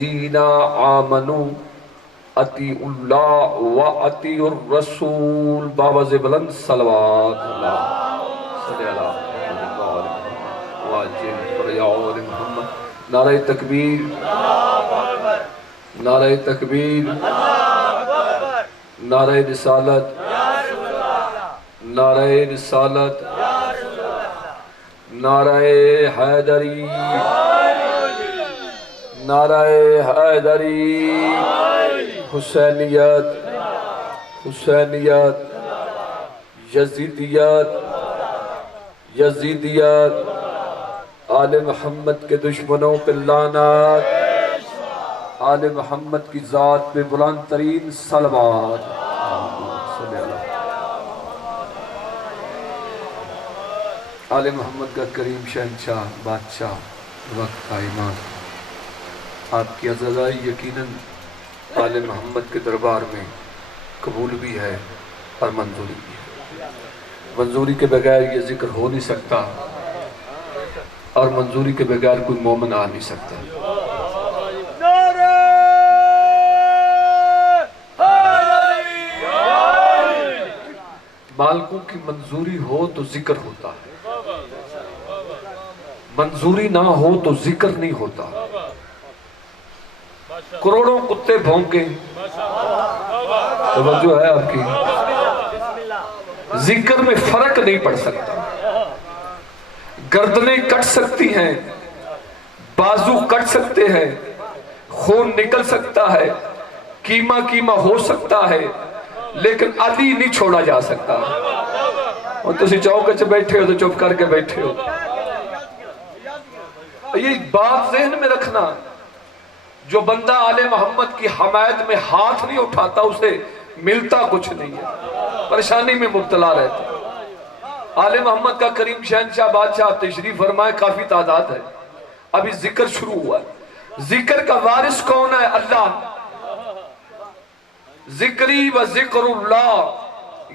دینا آمنو اطیعوا اللہ و اطیعوا الرسول باوز بلند صلوات اللہ صلی اللہ واجب فریعور محمد نعرہ تکبیر نعرہ تکبیر نعرہ رسالت نعرہ رسالت نعرہ حیدری نعرہ حیدری حسینیت حسینیت یزیدیت یزیدیت آل محمد کے دشمنوں پہ لعنت آل محمد کی ذات پہ بلند ترین صلوات آل محمد کا کریم شہنشاہ بادشاہ وقت کا امام آپ کی عزائی یقیناً آل محمد کے دربار میں قبول بھی ہے اور منظوری بھی ہے۔ منظوری کے بغیر یہ ذکر ہو نہیں سکتا اور منظوری کے بغیر کوئی مومن آ نہیں سکتا۔ مالکوں کی منظوری ہو تو ذکر ہوتا ہے، منظوری نہ ہو تو ذکر نہیں ہوتا۔ کروڑوں کتے بھونکیں توجہ ہے آپ کی، ذکر میں فرق نہیں پڑ سکتا۔ گردنیں کٹ سکتی ہیں، بازو کٹ سکتے ہیں، خون نکل سکتا ہے، کیما کیما ہو سکتا ہے، لیکن علی نہیں چھوڑا جا سکتا۔ اور تسی چوکے چھ بیٹھے ہو تو چپ کر کے بیٹھے ہو۔ یہ بات ذہن میں رکھنا، جو بندہ آل محمد کی حمایت میں ہاتھ نہیں اٹھاتا اسے ملتا کچھ نہیں ہے، پریشانی میں مبتلا رہتا۔ آل محمد کا کریم شہنشاہ بادشاہ تشریف فرمائے، کافی تعداد ہے، ابھی ذکر شروع ہوا ہے۔ ذکر کا وارث کون ہے؟ اللہ۔ ذکری و ذکر اللہ،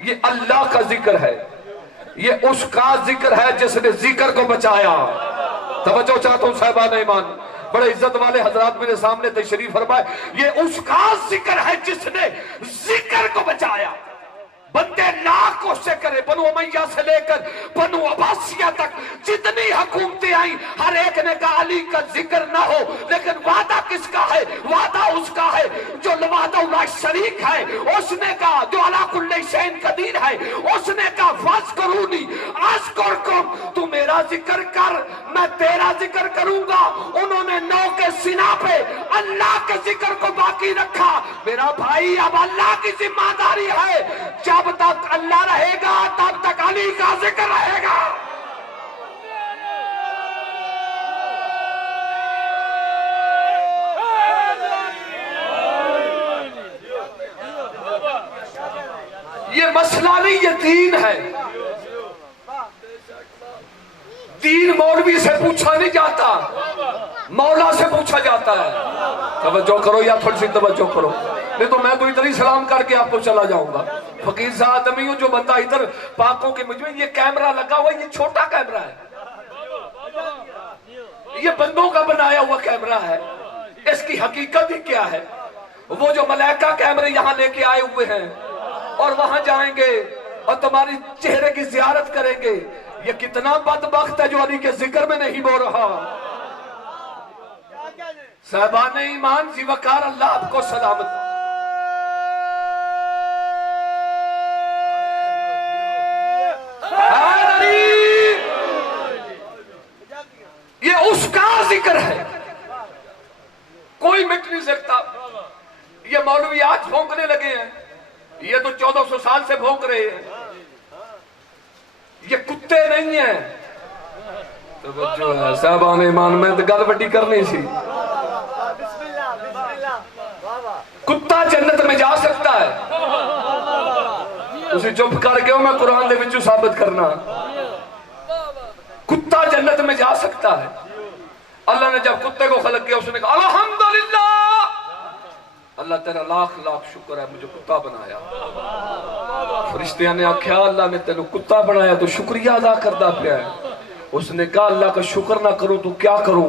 یہ اللہ کا ذکر ہے، یہ اس کا ذکر ہے جس نے ذکر کو بچایا۔ توجہ چاہتا ہوں صاحبان ایمان، بڑے عزت والے حضرات میرے سامنے تشریف فرمائے، یہ اس کا ذکر ہے جس نے ذکر کو بچایا۔ بندے لاکھ کوششیں کرے، بنو امیہ سے لے کر بنو عباسیہ تک جتنی حکومتیں آئیں، ہر ایک نے کہا علی کا ذکر نہ ہو، لیکن وعدہ کس کا ہے؟ وعدہ اس کا ہے جو وحدہ لا شریک ہے۔ اس نے کہا جو علی کل شیء قدیر ہے، اس نے کہا فاذکرونی اذکرکم، تو میرا ذکر کر میں تیرا ذکر کروں گا۔ انہوں نے نو کے سنا پہ اللہ کے ذکر کو باقی رکھا۔ میرا بھائی اب اللہ کی ذمہ داری ہے، جب تک اللہ رہے گا تب تک علی کا ذکر رہے گا۔ یہ مسئلہ نہیں، یہ دین ہے۔ دین مولوی سے پوچھا نہیں جاتا، مولا سے پوچھا جاتا ہے۔ توجہ کرو یا تھوڑی سی توجہ کرو، نہیں تو میں تو ادھر ہی سلام کر کے آپ کو چلا جاؤں گا۔ فقیر صاحب آدمی ہوں جو بندہ ادھر پاکوں کے مجمع، یہ کیمرہ لگا ہوا، یہ چھوٹا کیمرہ ہے، یہ بندوں کا بنایا ہوا کیمرہ ہے۔ اس کی حقیقت ہی کیا ہے؟ وہ جو ملائکہ کیمرے یہاں لے کے آئے ہوئے ہیں اور وہاں جائیں گے اور تمہاری چہرے کی زیارت کریں گے، یہ کتنا بدبخت ہے جو علی کے ذکر میں نہیں بول رہا۔ صاحبان ایمان ذی وقار اللہ آپ کو سلامت۔ یہ اس کا ذکر ہے، کوئی مٹ نہیں سکتا۔ یہ مولوی آج بھونکنے لگے ہیں، یہ تو 1400 سال سے بھونک رہے ہیں، یہ کتے نہیں ہیں۔ صاحبان ایمان میں تو گل بڑی کرنی سی۔ کتا جنت میں جا سکتا ہے، اسی چپ کر کے میں قرآن دے وچوں ثابت کرنا۔ کتا جنت میں جا سکتا ہے۔ اللہ نے جب کتے کو خلق کیا اس نے کہا الحمدللہ، اللہ تیرا لاکھ لاکھ شکر ہے مجھے کتا بنایا۔ فرشتیاں نے آکھیا اللہ نے تینوں کتا بنایا تو شکریہ ادا کردہ پیا ہے۔ اس نے کہا اللہ کا شکر نہ کروں تو کیا کروں؟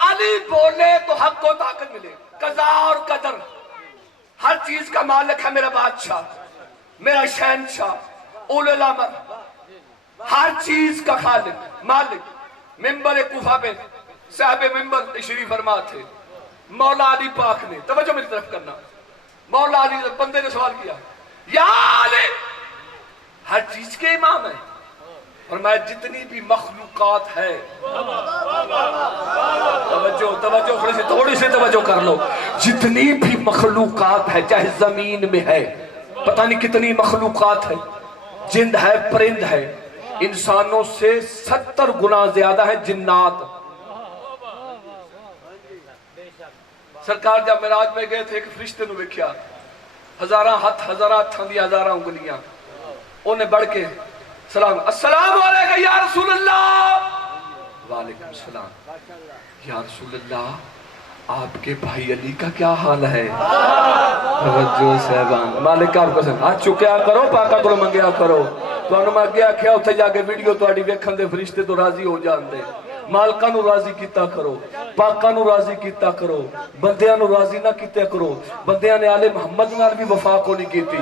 علی بولے تو حق کو طاقت ملے. قضا اور قدر ہر چیز کا مالک ہے میرا بادشاہ، میرا شہنشاہ، اولو الامر، ہر چیز کا خالق مالک. ممبر کوفہ پہ صاحب ممبر تشریف فرما تھے مولا علی پاک نے. توجہ میری طرف کرنا. مولا علی بندے نے سوال کیا یا علی ہر چیز کے امام ہیں، فرمایا جتنی بھی مخلوقات ہے. تھوڑی سی توجہ کر لو. جتنی بھی مخلوقات ہے، چاہے زمین میں ہے، پتہ نہیں کتنی مخلوقات ہے، جند ہے، پرند ہے، انسانوں سے 70 گنا زیادہ ہے جنات. سرکار جب معراج میں گئے تھے ایک فرشتے نو ویکھیا، ہزاراں ہاتھ، ہزاراں ہتھاں دی ہزاراں انگلیاں. انہیں بڑھ کے سلام، السلام علیکم یا رسول اللہ. وعلیکم السلام. یا رسول اللہ آپ کے بھائی علی کا کیا حال ہے؟ توجہ صاحبان، مالک آپ کو سن ہاتھ چکیا کرو، پاکا کرو، منگیا کرو. تو انہوں میں گیا کیا اتھے جا کے ویڈیو تو آڑی ویکھن دے فرشتے تو راضی ہو جان دے. مالکہ نو راضی کیتا کرو، پاکہ نو راضی کیتا کرو، بندیاں نو راضی نہ کیتے کرو. بندیاں نے آل محمد نال بھی وفا کو نہیں کیتی.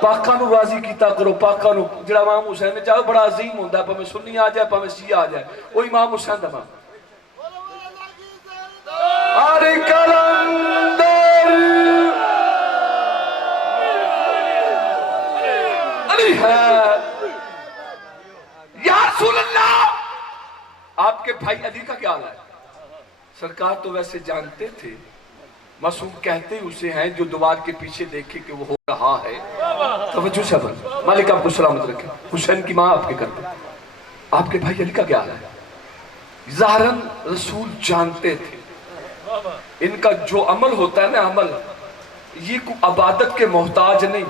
پاکہ نو راضی کیتا کرو. پاکہ نو جڑا امام حسین نے چاہو بڑا عظیم ہوندہ ہے، پہمیں سنی آ جائے پہمیں شیعہ آ جائے، وہ امام حسین دماغ آری کلندر علی ہے. یا رسول اللہ آپ کے بھائی علی کا کیا حال ہے؟ سرکار تو ویسے جانتے تھے، معصوم کہتے اسے ہیں جو دوار کے پیچھے دیکھے کہ وہ ہو رہا ہے. توجہ سے بند، مالک آپ کو سلامت رکھے. حسین کی ماں آپ کے گھر پہ، آپ کے بھائی علی کا کیا حال ہے؟ ظاہراً رسول جانتے تھے ان کا جو عمل ہوتا ہے نا، عمل یہ کوئی عبادت کے محتاج نہیں.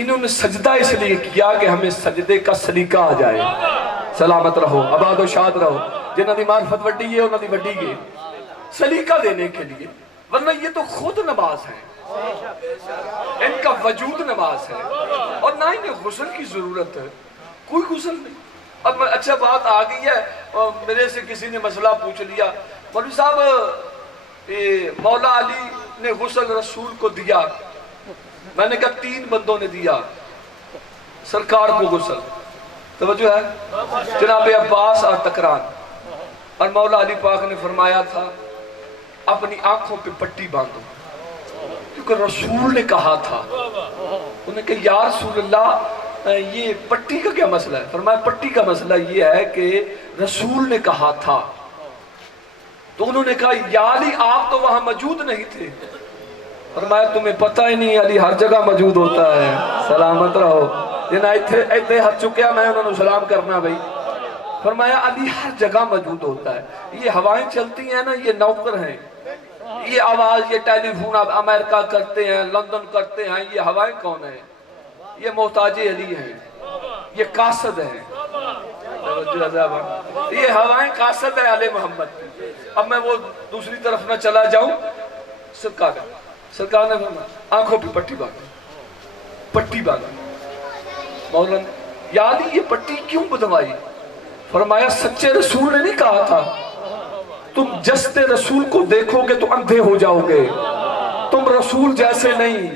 انہوں نے سجدہ اس لیے کیا کہ ہمیں سجدے کا سلیقہ آ جائے. سلامت رہو، آباد و شاد رہو. جنہوں نے معرفت وڈی ہے انہوں نے وڈی ہے سلیقہ دینے کے لیے، ورنہ یہ تو خود نماز ہے، ان کا وجود نماز ہے. اور نہ انہیں غسل کی ضرورت ہے، کوئی غسل نہیں. اب اچھا بات آ گئی ہے، میرے سے کسی نے مسئلہ پوچھ لیا، مولوی صاحب مولا علی نے غسل رسول کو دیا. میں نے کہا 3 بندوں نے دیا سرکار کو غسل. توجہ ہے؟ جناب عباس اور تکران. اور مولا علی پاک نے فرمایا تھا اپنی آنکھوں پہ پٹی باندھو، کیونکہ رسول نے کہا تھا. انہوں نے کہا یا رسول اللہ یہ پٹی کا کیا مسئلہ ہے؟ فرمایا پٹی کا مسئلہ یہ ہے کہ رسول نے کہا تھا. تو انہوں نے کہا یا علی آپ تو وہاں موجود نہیں تھے. فرمایا تمہیں پتہ ہی نہیں، علی ہر جگہ موجود ہوتا ہے. سلامت رہو. جنہاں ایتھے ہاتھ چکیا میں انہوں نے سلام کرنا بھئی. فرمایا علی ہر جگہ موجود ہوتا ہے. یہ ہوائیں چلتی ہیں نا، یہ نوکر ہیں. یہ آواز، یہ ٹیلی فون آپ امریکہ کرتے ہیں، لندن کرتے ہیں، یہ ہوائیں کون ہیں؟ یہ محتاج علی ہیں، یہ قاصد ہیں. یہ ہوائیں قاصد ہے علی محمد. اب میں وہ دوسری طرف نہ چلا جاؤں. سرکار نے فرمایا آنکھوں پہ پٹی باندھی، پٹی باندھی. مولانا یاد ہی یہ پٹی کیوں بدھوائی؟ فرمایا سچے رسول نے نہیں کہا تھا تم جستے رسول کو دیکھو گے تو اندھے ہو جاؤ گے، تم رسول جیسے نہیں.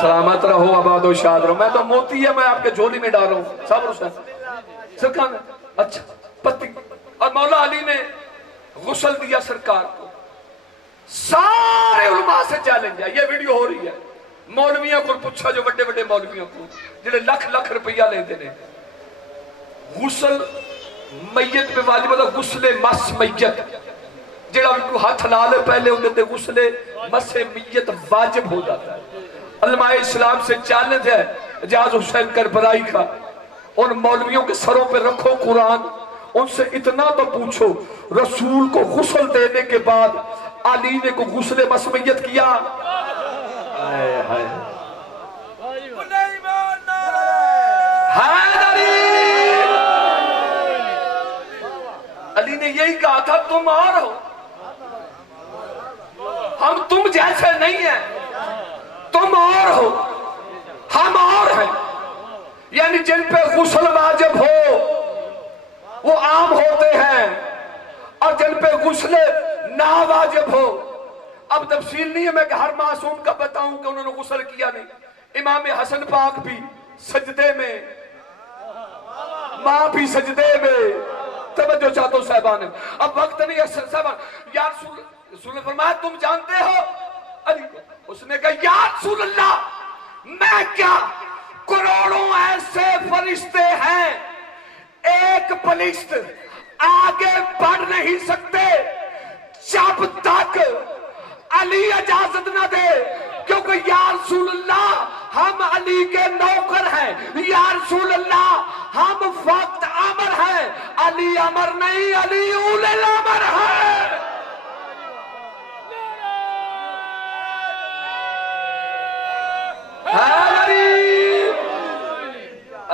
سلامت رہو، آباد و شاد رہو. میں تو موتی ہے میں آپ کے جھولی میں ڈال رہا ہوں. صبر حسین. سرکار نے اچھا پتی. اور مولا علی نے غسل دیا سرکار کو. سارے علماء سے چیلنج ہے، یہ ویڈیو ہو رہی ہے. مولویوں کو پوچھا، جو بڑے بڑے مولویوں کو جنہیں لکھ لکھ روپیہ لیتے ہیں، غسل میت پہ واجب ہوتا. غسل مس میت جڑا بھی کو ہاتھ لا لے پہلے انہیں تے غسل مس میت واجب ہو جاتا ہے. علماء اسلام سے چیلنج ہے اجاز حسین کربلائی کا، ان مولویوں کے سروں پہ رکھو قرآن، ان سے اتنا تو پوچھو رسول کو غسل دینے کے بعد علی نے کو غسل مس میت کیا؟ علی نے یہی کہا تھا تم اور ہو، ہم تم جیسے نہیں ہیں، تم اور ہو ہم اور ہیں. یعنی جن پہ غسل واجب ہو وہ عام ہوتے ہیں، اور جن پہ غسل ناواجب ہو. اب تفصیل نہیں ہے میں کہ ہر معصوم کا بتاؤں کہ انہوں نے غسل کیا نہیں. امام حسن پاک بھی سجدے میں، ماں بھی سجدے میں. توجہ چاہتا ہوں صاحبان، اب وقت نہیں ہے صاحبان. یا رسول فرمایا تم جانتے ہو علی کو؟ اس نے کہا یا رسول اللہ میں کیا، کروڑوں ایسے فرشتے ہیں، ایک فرشت آگے بڑھ نہیں سکتے جب تک علی اجازت نہ دے. کیونکہ یا رسول اللہ ہم علی کے نوکر ہیں، یا رسول اللہ ہم فقط امر ہیں، علی امر نہیں، علی اول الامر ہے.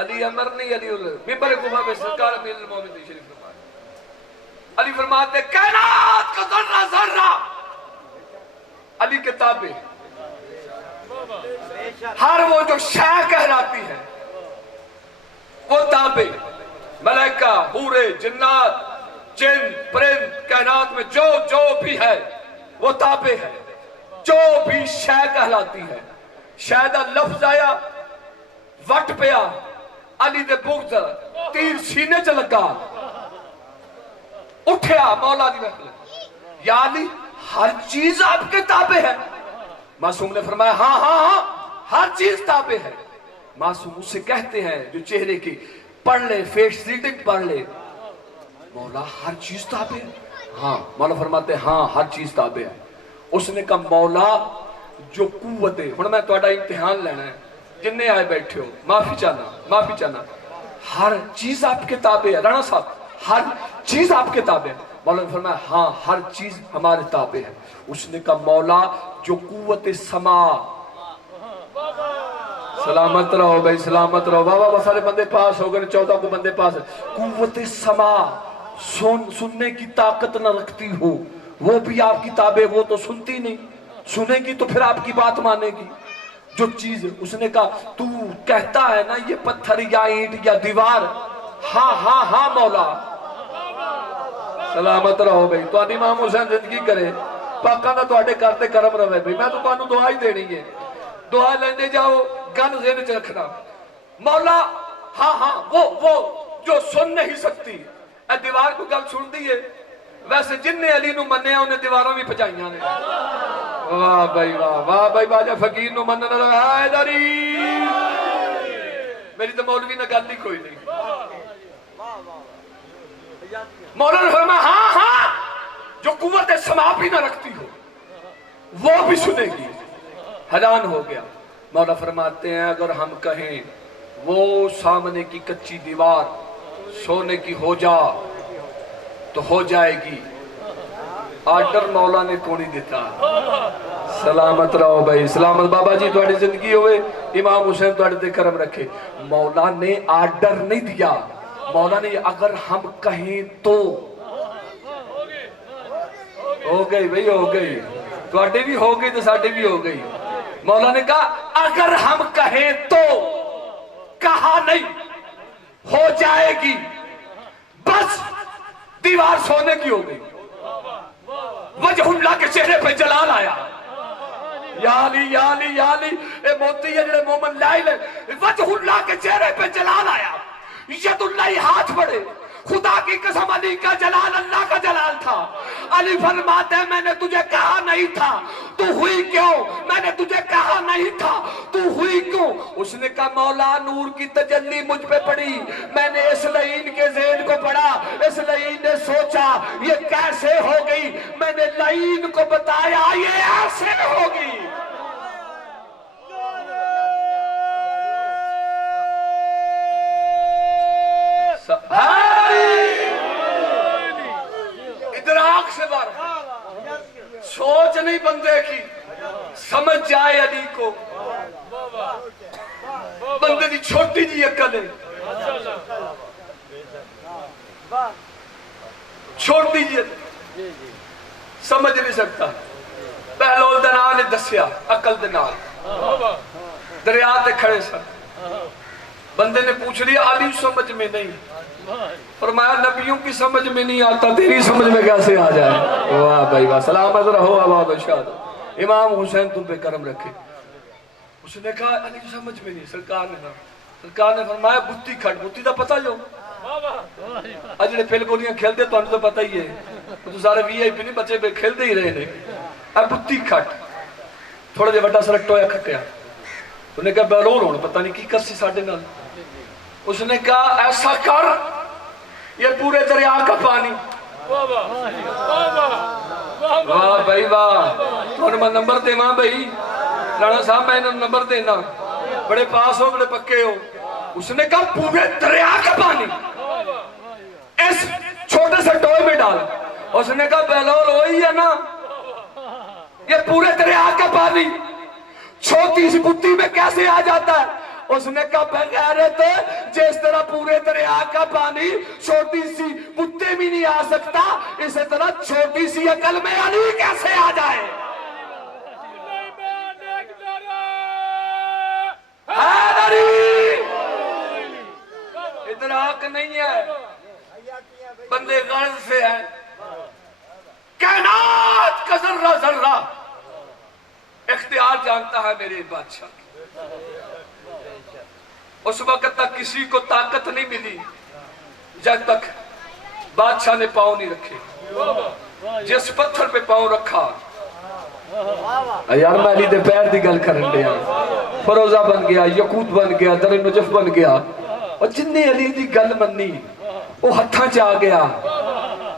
علی امر نہیں، علی اول. ممبر کوفہ پہ سرکار امیر المومنین شریف فرماتے، علی فرماتے کائنات کا ذرہ ذرہ علی کے تابع، ہر وہ جو شے کہلاتی ہے وہ تابع. ملائکہ، حورے، جنات، جن، پرند، کائنات میں جو جو بھی ہے وہ تابع ہے. جو بھی شے کہلاتی ہے. شاید لفظ آیا وٹ پیا، علی دے بغض تیر سینے چ لگا، اٹھیا مولا دی محفل، یا علی ہر چیز آپ کے تابع ہے. معصوم نے فرمایا ہاں ہاں ہاں ہر چیز تابع ہے. معصوم اس سے کہتے ہیں جو چہرے کی پڑھ لے، فیس ریڈنگ پڑھ لے، مولا ہر چیز تابع ہے. ہاں مولا فرماتے ہاں ہر چیز تابع ہے. اس نے کہا مولا جو قوت ہے، ہن میں تہاڈا امتحان لینا ہے، جننے آئے بیٹھے ہو معافی چاہنا، ہر چیز آپ کے تابع ہے. رانا صاحب ہر چیز آپ کے تابع ہے. مولا نے فرمایا ہاں ہر چیز ہمارے تابع ہے. اس نے کہا مولا جو قوت سما، سلامت رہو بھائی سلامت رہو، بابا سارے بندے پاس ہو گئے، 14 کو بندے پاس ہے. قوت سما سننے کی طاقت نہ رکھتی ہو، وہ بھی آپ کی تابع. وہ تو سنتی نہیں، سنے گی تو پھر آپ کی بات مانے گی. جو چیز اس نے کہا تو کہتا ہے نا یہ پتھر یا اینٹ یا دیوار، ہاں ہاں ہاں مولا. سلامت رہو بھائی، تو امام حسین زندگی کرے، پاکا نہ تو کرتے کرم رہے بھائی. میں تو تانوں دعا ہی دینی ہے، دعا لیندے جاؤ، گن ذہن چ رکھنا. مولا ہاں ہاں وہ جو سن نہیں سکتی، اے دیوار کو گل سن دی ہے. ویسے جن نے علی نو منیا انہیں دیواراں بھی پجائیاں نے. واہ بھائی واہ بھائی، باجا فقیر نو منن رہا ہے داری. میری تو مولوی نہ گل ہی کوئی نہیں. مولا نے فرمایا ہاں ہاں جو قوت سما بھی نہ رکھتی ہو وہ بھی سنے گی. حیران ہو گیا. مولا فرماتے ہیں اگر ہم کہیں وہ سامنے کی کچی دیوار سونے کی ہو جا تو ہو جائے گی. آرڈر مولا نے کونی دیتا. سلامت رہو بھائی سلامت. بابا جی تھوڑی زندگی ہوئے، امام حسین تھوڑے دے کرم رکھے. مولا نے آرڈر نہیں دیا، مولا نے اگر ہم کہیں تو ہو گئی بھئی، ہو گئی. تھوڑے بھی ہو گئی تو ساڑھے بھی ہو گئی. مولا نے کہا اگر ہم کہیں تو، کہا نہیں، ہو جائے گی. بس دیوار سونے کی ہو گئی. وجہ اللہ کے چہرے پہ جلال آیا. یا علی یا علی یا علی، اے موتی ہے جڑے مومن لائل ہے. وجہ اللہ کے چہرے پہ جلال آیا. ید اللہ ہاتھ بڑھے. خدا کی قسم علی کا جلال اللہ کا جلال تھا. علی فرماتے ہیں میں نے تجھے کہا نہیں تھا تو ہوئی کیوں، میں نے تجھے کہا نہیں تھا تو ہوئی کیوں. اس نے کہا مولا نور کی تجلی مجھ پہ پڑی، میں نے اس لعین کے ذہن کو پڑھا. اس لعین نے سوچا یہ کیسے ہو گئی، میں نے لعین کو بتایا یہ ایسے ہوگی. ادراک سے بار سوچ نہیں بندے کی، سمجھ جائے علی کو. بندے دی چھوٹی جی عقل ہے، چھوٹی جی سمجھ نہیں سکتا. بہلول دے نال نے دسیا عقل دے نال. دریا تے کھڑے سن، بندے نے پوچھ لیا علی سمجھ میں نہیں. فرمایا نبیوں کی سمجھ میں نہیں آتا، تیری سمجھ میں کیسے آ جائے؟ واہ بھائی واہ، سلامت رہو آباد و شاد۔ امام حسین تم پہ کرم رکھے۔ اس نے کہا علی سمجھ میں نہیں، سرکار نے فرمایا بتی کھٹ، بتی دا پتہ جو اجڑے پھل گولیاں کھیل دے تو پتہ ہی ہے، تو سارے وی آئی پی نہیں بچے پہ کھیل دے ہی رہے نے۔ اب بتی کھٹ تھوڑا جے وڈا سرک ٹویا کھٹیا، انہوں نے کہا بیلول ہونا، پتہ نہیں کی کرسی ساڑھے نال۔ اس نے کہا ایسا کر، یہ پورے دریا کا پانی۔ واہ بھائی واہ، تو انہوں میں نمبر دے ماں بھائی رانا صاحب، میں انہوں نمبر دینا، بڑے پاس ہو بڑے پکے ہو۔ اس نے کہا پورے دریا کا پانی اس چھوٹے سے ٹوئے میں ڈال۔ اس نے کہا بیلول وہی ہے نا، یہ پورے دریا کا پانی چھوٹی سی بتی میں کیسے آ جاتا ہے؟ اس نے کہا بغیرت، جس طرح پورے دریا کا پانی چھوٹی سی بتے میں نہیں آ سکتا، اسی طرح چھوٹی سی عقل میں علی کیسے آ جائے؟ ادراک نہیں ہے، بندے غرض سے ہے۔ کائنات کا ذرہ ذرہ اختیار جانتا ہے میرے بادشاہ۔ اس وقت تک کسی کو طاقت نہیں ملی جب تک بادشاہ نے پاؤں نہیں رکھے۔ جس پتھر پہ پاؤں رکھا، یار میں علی دے پیر دی گل کرن دیا، فروزہ بن گیا، یقوت بن گیا، در نجف بن گیا، اور جن نے علی دی گل منی وہ ہتھاں چاہ گیا،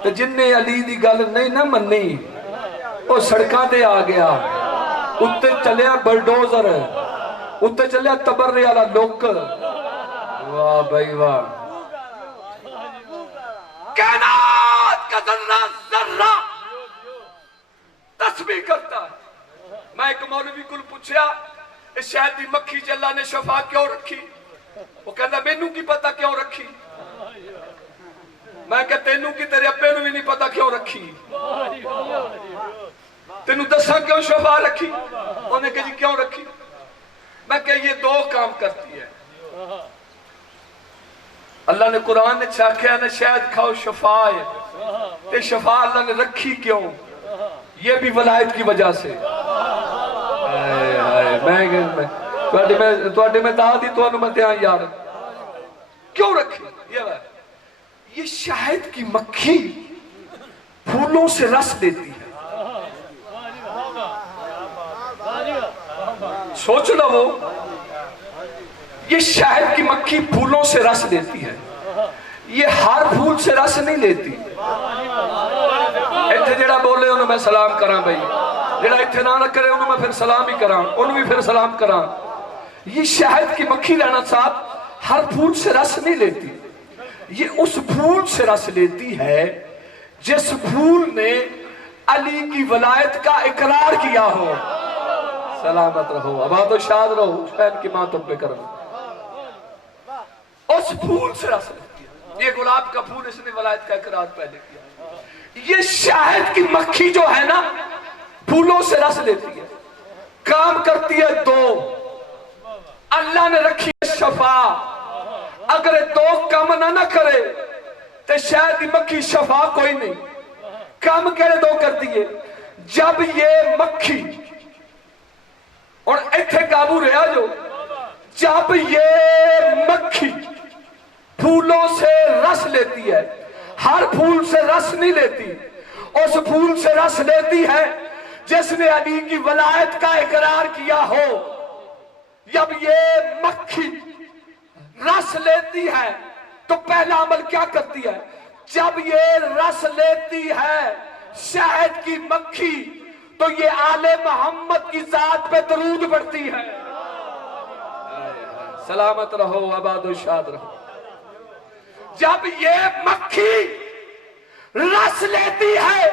تو جن نے علی دی گل نہیں نہ منی وہ سڑکاں دے آ گیا۔ اتنے چلیا بلڈوزر، اتنے چلیا تبرے والا لوک۔ واہ بھائی واہ، کائنات کا ذرہ ذرہ تسبیح کرتا ہے۔ میں ایک مولوی کو پوچھا اس شہد دی مکھی چ اللہ نے شفا کیوں رکھی؟ وہ کہتا مینوں کی پتہ کیوں رکھی؟ میں کہ تینوں کی تیرے ابے نوں بھی نہیں پتہ کیوں رکھی؟ تینوں دساں کیوں شفا رکھی؟ انہوں نے کہا جی کیوں رکھی؟ میں کہ یہ دو کام کرتی ہے۔ اللہ نے قرآن نے چاکھیا نے شہد کھاؤ شفا ہے، تے شفا اللہ نے رکھی کیوں؟ یہ بھی ولایت کی وجہ سے۔ میں دادی تو انمتیاں یار کیوں رکھی؟ یہ شہد کی مکھی پھولوں سے رس دیتی ہے۔ سوچ لو، وہ یہ شہد کی مکھی پھولوں سے رس دیتی ہے، یہ ہر پھول سے رس نہیں لیتی۔ ایتھے جڑا بولے انہوں میں سلام کراں بھائی، جڑا ایتھے نہ کرے انہوں میں پھر سلام ہی کراں، انہوں بھی پھر سلام کراں۔ یہ شہد کی مکھی رانا صاحب ہر پھول سے رس نہیں لیتی، یہ اس پھول سے رس لیتی ہے جس پھول نے علی کی ولایت کا اقرار کیا ہو۔ سلامت رہو آباد و شاد رہو، حسین کی ماں تم پہ کرم۔ اس پھول سے رس لیتی ہے، یہ گلاب کا پھول اس نے ولایت کا اقرار پہلے کیا۔ یہ شہد کی مکھی جو ہے نا پھولوں سے رس لیتی ہے، کام کرتی ہے دو۔ اللہ نے رکھی ہے شفا، اگر دو کام نہ کرے تو شہد کی مکھی شفا کوئی نہیں۔ کام کرے دو کر دیئے، جب یہ مکھی اور ایتھے قابو رہا جو، جب یہ مکھی پھولوں سے رس لیتی ہے، ہر پھول سے رس نہیں لیتی، اس پھول سے رس لیتی ہے جس نے علی کی ولایت کا اقرار کیا ہو۔ جب یہ مکھی رس لیتی ہے تو پہلا عمل کیا کرتی ہے؟ جب یہ رس لیتی ہے شہد کی مکھی تو یہ آل محمد کی ذات پہ درود پڑھتی ہے۔ سلامت رہو آباد و شاد رہو۔ جب یہ مکھی رس لیتی ہے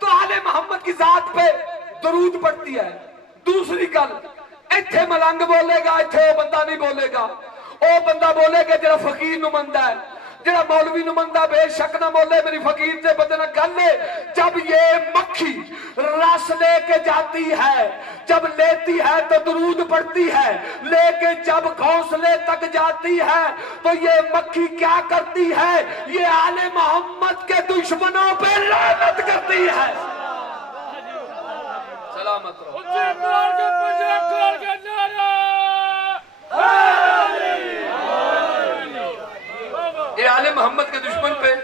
تو آل محمد کی ذات پہ درود پڑھتی ہے۔ دوسری گل، ایتھے ملنگ بولے گا، ایتھے وہ بندہ نہیں بولے گا۔ وہ بندہ بولے گا جڑا فقیر نمندہ ہے، جڑا مولوی نمندہ بے شک نہ بولے میری فقیر سے بدے نہ گل لے۔ جب یہ مکھی رس لے کے جاتی ہے، جب لیتی ہے تو تو درود پڑھتی ہے، لیکن جب گھونسلے تک جاتی ہے تو یہ مکھی کیا کرتی ہے؟ یہ آل محمد کے دشمنوں پہ لعنت کرتی ہے۔ سلامت رہو۔ یہ آل محمد کے دشمن پہ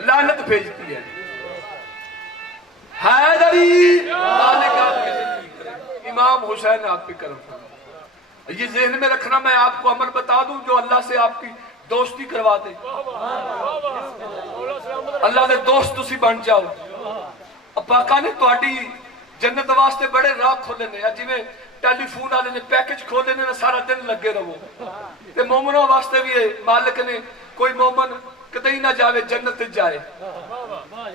لعنت بھیجتی ہے۔ حیدری مالک آپ کی زندگی کرے، امام حسین آپ پہ کرم فرمائے۔ یہ ذہن میں رکھنا، میں آپ کو عمل بتا دوں جو اللہ سے آپ کی دوستی کروا دے، اللہ دے دوست تسی بن جاؤ۔ پاکا نے تواڈی جنت واسطے بڑے راہ کھولے نے، جی میں ٹیلی فون والے نے پیکج کھولے نے، سارا دن لگے رہو۔ تے مومنوں واسطے بھی مالک نے کوئی مومن کدی نہ جاوے جنت جائے۔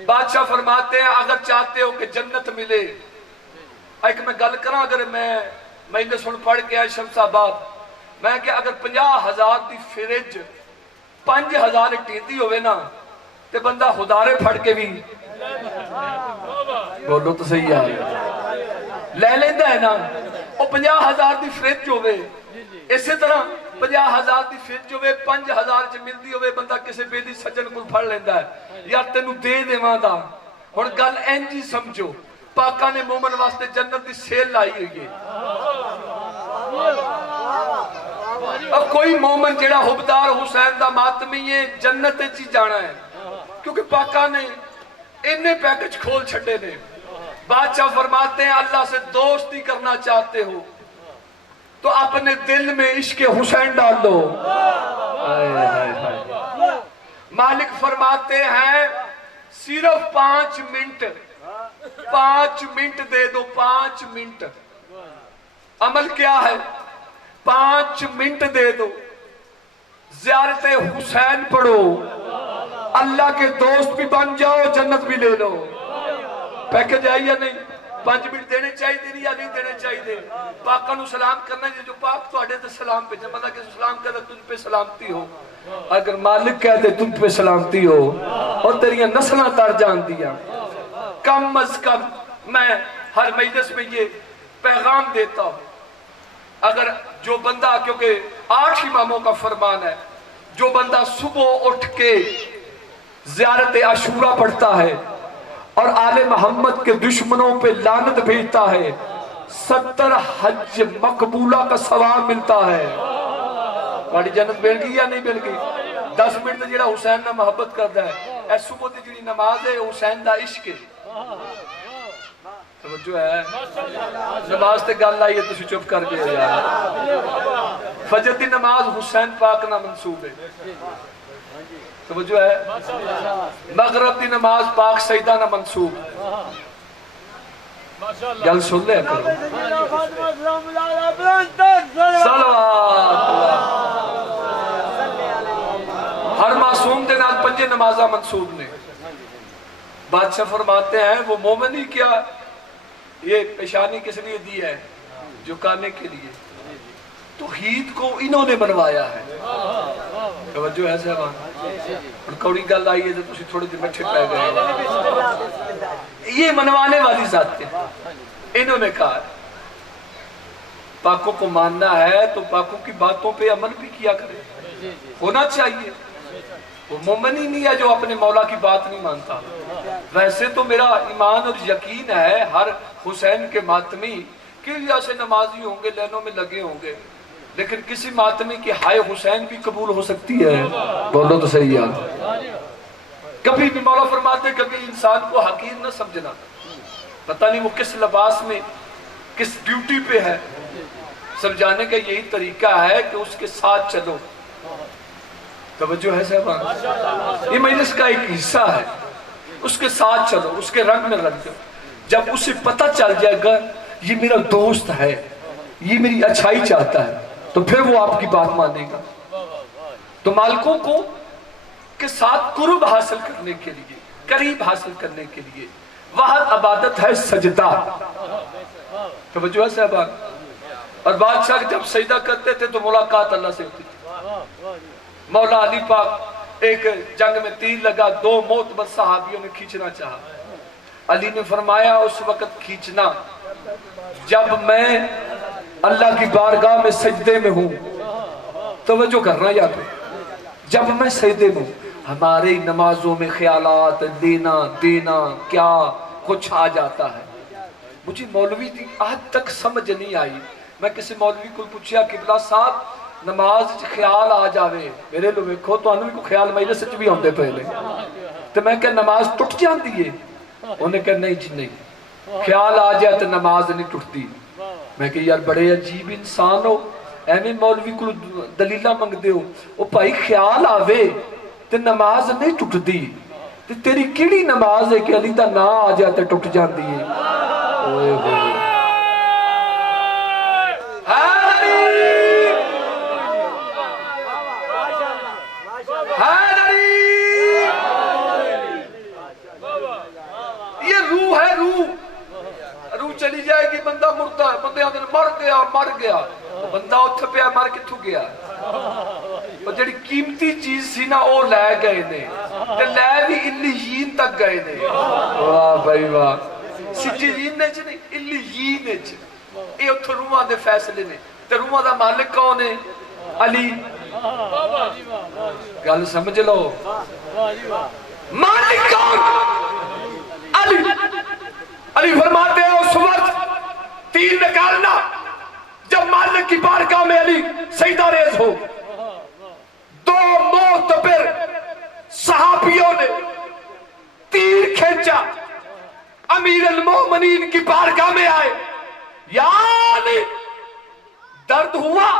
بادشاہ فرماتے ہیں اگر چاہتے ہو کہ جنت ملے، ایک میں گل کراں، اگر میں نے سن پڑھ کے آئے شمس آباد، میں کہ اگر 50,000 دی فریج 5,000 ٹیندی ہوئے نا تے بندہ خدارے پھڑ کے بھی بولو تو صحیح آئے لے لیندہ ہے نا۔ وہ 50,000 دی فریج ہوئے، اسی طرح 50,000 دی فریج ہوئے 5,000 چ ملدی ہوئے، بندہ کسے بیلی سجن کو پھڑ لیندہ ہے یار تینو دے دے ماندہ۔ اور گل اینجی سمجھو، پاکا نے مومن واسطے جنت دی سیل لائی ہوئی ہے۔ اب کوئی مومن جیڑا حبدار حسین دا ماتمی ہے جنت چی جانا ہے، کیونکہ پاکا نے انہیں پیکج کھول چھڑے نے۔ بادشاہ فرماتے ہیں اللہ سے دوستی کرنا چاہتے ہو تو اپنے دل میں عشق حسین ڈال دو۔ مالک فرماتے ہیں صرف 5 منٹ دے دو، 5 منٹ۔ عمل کیا ہے؟ 5 منٹ دے دو، زیارت حسین پڑھو، اللہ کے دوست بھی بن جاؤ، جنت بھی لے لو۔ پیکج آئی یا نہیں؟ 5 منٹ دینے چاہیے دے یا نہیں دینے چاہیے دے؟ پاکا نو سلام کرنا جو پاک تو آڑے دے سلام پہ جب مدہ کسی سلام کہتا تجھ پہ سلامتی ہو، اگر مالک کہتے تجھ پہ سلامتی ہو، اور تیریاں نسلہ تار جان دیا۔ کم از کم میں ہر مجلس میں یہ پیغام دیتا ہوں، اگر جو بندہ، کیونکہ 8 اماموں کا فرمان ہے، جو بندہ صبح اٹھ کے زیارت عاشورہ پڑھتا ہے اور آل محمد کے دشمنوں پہ لعنت بھیجتا ہے، 70 حج مقبولہ کا ثواب ملتا ہے۔ بڑی جنت مل گئی یا نہیں مل گئی؟ 10 منٹ جیڑا حسین نہ محبت کرتا ہے، اے صبح دی جیڑی نماز ہے حسین دا عشق ہے۔ توجہ ہے؟ نماز تے گل آئی ہے تو چپ کر گئے یار۔ فجر دی نماز حسین پاک نہ منصوب ہے، توجہ ہے؟ مغرب دی نماز پاک سیدہ نہ منصوب، گل سن لے کرو۔ صلوات ہر معصوم دے نال 5 نمازہ منصوب نے۔ بادشاہ فرماتے ہیں وہ مومن ہی کیا، یہ پیشانی کس لیے دی ہے؟ جو کانے کے لیے۔ توحید کو انہوں نے بنوایا ہے۔ توجہ ہے صاحبان؟ اور کوڑی گل آئی ہے تو تسی تھوڑے دن بیٹھے پہ گئے، یہ منوانے والی ذات ہے۔ انہوں نے کہا پاکوں کو ماننا ہے تو پاکوں کی باتوں پہ عمل بھی کیا کرے، ہونا چاہیے۔ وہ مومن ہی نہیں ہے جو اپنے مولا کی بات نہیں مانتا۔ ویسے تو میرا ایمان اور یقین ہے ہر حسین کے ماتمی کہ جیسے نمازی ہوں گے، لینوں میں لگے ہوں گے، لیکن کسی ماتمی کی ہائے حسین بھی قبول ہو سکتی ہے۔ بولو تو صحیح ہے۔ کبھی بھی مولا فرماتے کبھی انسان کو حقیر نہ سمجھنا، پتہ نہیں وہ کس لباس میں کس ڈیوٹی پہ ہے، سمجھانے کا یہی طریقہ ہے کہ اس کے ساتھ چلو۔ توجہ ہے صاحبان؟ یہ مجلس کا ایک حصہ ہے، اس کے ساتھ چلو، اس کے رنگ میں رنگ دو۔ جب اسے پتہ چل جائے گا یہ میرا دوست ہے، یہ میری اچھائی چاہتا ہے، تو پھر وہ آپ کی بات مانے گا۔ تو مالکوں کو کے ساتھ قرب حاصل کرنے کے لیے، قریب حاصل کرنے کے لیے وحد عبادت ہے سجدہ۔ توجہ ہے صاحبان؟ اور بادشاہ جب سجدہ کرتے تھے تو ملاقات اللہ سے ہوتی تھی۔ مولا علی پاک ایک جنگ میں تیر لگا، 2 معتبر صحابیوں نے کھینچنا چاہا، علی نے فرمایا اس وقت کھینچنا جب میں اللہ کی بارگاہ میں سجدے میں ہوں، توجہ کرنا یاد ہے، جب میں سجدے میں ہوں، ہمارے نمازوں میں خیالات لینا دینا کیا کچھ آ جاتا ہے۔ مجھے مولوی دی آج تک سمجھ نہیں آئی، میں کسی مولوی کو پوچھیا قبلہ صاحب نماز خیال آ جاوے، میرے لو ویکھو تو انہوں کو خیال مجلس وچ بھی ہوندے پہلے، تو میں کہ نماز ٹوٹ جاندی ہے؟ انہیں کہ نہیں جی نہیں، خیال آ جائے تو نماز نہیں ٹوٹتی۔ میں کہ یار بڑے عجیب انسان ہو، ایویں مولوی کو دلیلہ منگ دے ہو، وہ بھائی خیال آوے تو نماز نہیں ٹوٹتی، تو تیری کیڑی نماز ہے کہ علی دا نا آ جائے تو ٹوٹ جاندی ہے؟ اوئے ہوئے چلی جائے گی، بندہ مردہ ہے، بندے آدھے مر گیا، بندہ اتھے پہ مر کتھو گیا، اور جڑی قیمتی چیز سی نا وہ لے گئے نے، تے لے بھی علیین تک گئے نے۔ واہ بھائی واہ، سجین نے نہیں علیین نے، یہ اتھے روحاں دے فیصلے نے، تے روحاں دا مالک کون ہے؟ علی۔ گل سمجھ لو، مالک کون؟ علی۔ علی فرماتے ہیں اس وقت تیر نکالنا جب مالک کی بارگاہ میں علی سجدہ ریز ہو، دو معتبر صحابیوں نے تیر کھینچا، امیر المومنین کی بارگاہ میں آئے، یا علی درد ہوا،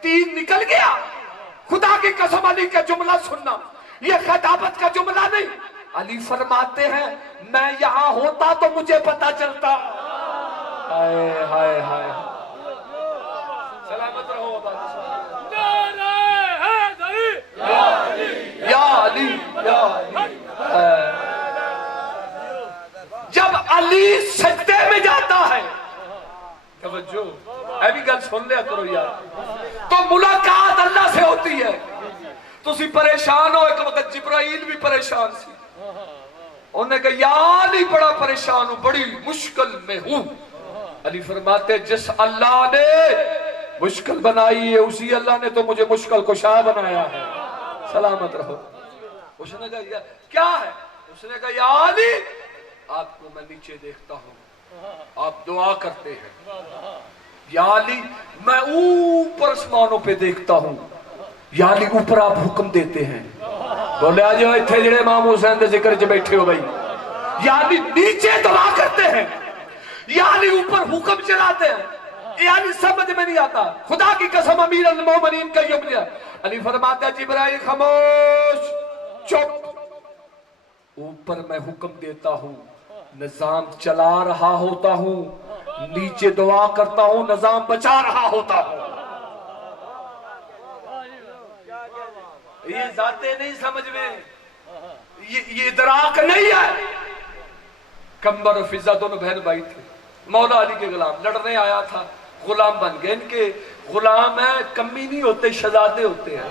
تیر نکل گیا، خدا کی قسم علی کا جملہ سننا، یہ خطابت کا جملہ نہیں۔ علی فرماتے ہیں میں یہاں ہوتا تو مجھے پتا چلتا۔ ہائے ہائے ہائے، سلامت رہو یا علی یا علی۔ جب علی سجدے میں جاتا ہے، توجہ اے بھی گل سن لیا کرو یار، تو ملاقات اللہ سے ہوتی ہے، تسی پریشان ہو، ایک وقت جبرائیل بھی پریشان سی، انہوں نے کہا یا علی بڑا پریشان ہوں، بڑی مشکل میں ہوں۔ علی فرماتے جس اللہ نے مشکل بنائی ہے اسی اللہ نے تو مجھے مشکل کشا بنایا ہے، سلامت رہو۔ اس نے کہا کیا ہے؟ اس نے کہا یا علی آپ کو میں نیچے دیکھتا ہوں، آپ دعا کرتے ہیں، یا علی میں اوپر آسمانوں پہ دیکھتا ہوں، یا علی اوپر آپ حکم دیتے ہیں، بولے آج اتھے جڑے امام حسین دے ذکر چ بیٹھے ہو بھائی، یا علی نیچے دعا کرتے ہیں، یا علی اوپر حکم چلاتے ہیں، یا علی سمجھ میں نہیں آتا، خدا کی قسم امیر المومنین کا یہ بنیا۔ علی فرماتا ہے جبرائیل خاموش چپ، اوپر میں حکم دیتا ہوں، نظام چلا رہا ہوتا ہوں، نیچے دعا کرتا ہوں، نظام بچا رہا ہوتا ہوں۔ یہ ذاتیں نہیں سمجھ میں، یہ ادراک نہیں ہے۔ کمبر اور فضہ دونوں بہن بھائی تھے، مولا علی کے غلام، لڑنے آیا تھا، غلام بن گئے، ان کے غلام ہیں کمی نہیں ہوتے، شہزادے ہوتے ہیں،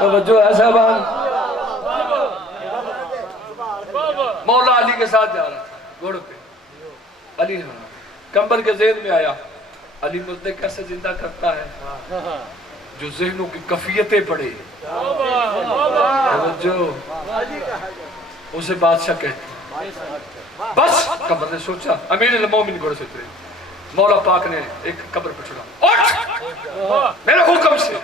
توجہ ہے صاحبان۔ مولا علی کے ساتھ جا رہا تھا گھوڑے پہ، علی کمبر کے ذہن میں آیا علی مردے کیسے زندہ کرتا ہے جو ذہنوں کی کفیتیں پڑے، جو اسے بادشاہ کہتے، بس کمبر نے سوچا امیر المومن گھوڑے سے اترے، مولا پاک نے ایک قبر پہ چھڑا، اٹھ میرے حکم سے،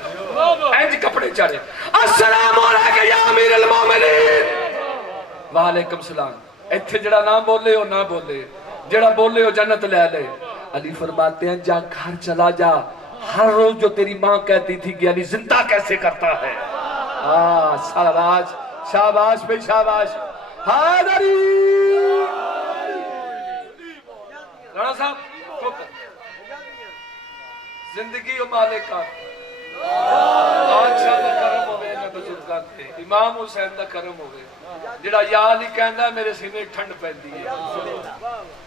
اینج کپڑے چاڑے، السلام علیکم یا امیر المومنین، وعلیکم السلام، ایتھے جڑا نہ بولے ہو نہ بولے، جڑا بولے ہو جنت لے لے۔ علی فرماتے ہیں جا گھر چلا جا، ہر روز جو تیری ماں کہتی تھی کہ علی زندہ کیسے کرتا ہے، شاباش شاباش بھئی شاباش، حیدری رانا صاحب زندگی و مالکہ بادشاہ دا کرم ہوئے میں بزرگاں تھے، امام حسین دا کرم ہوئے، جڑا یا علی کہندہ ہے میرے سینے ٹھنڈ پہندی ہے۔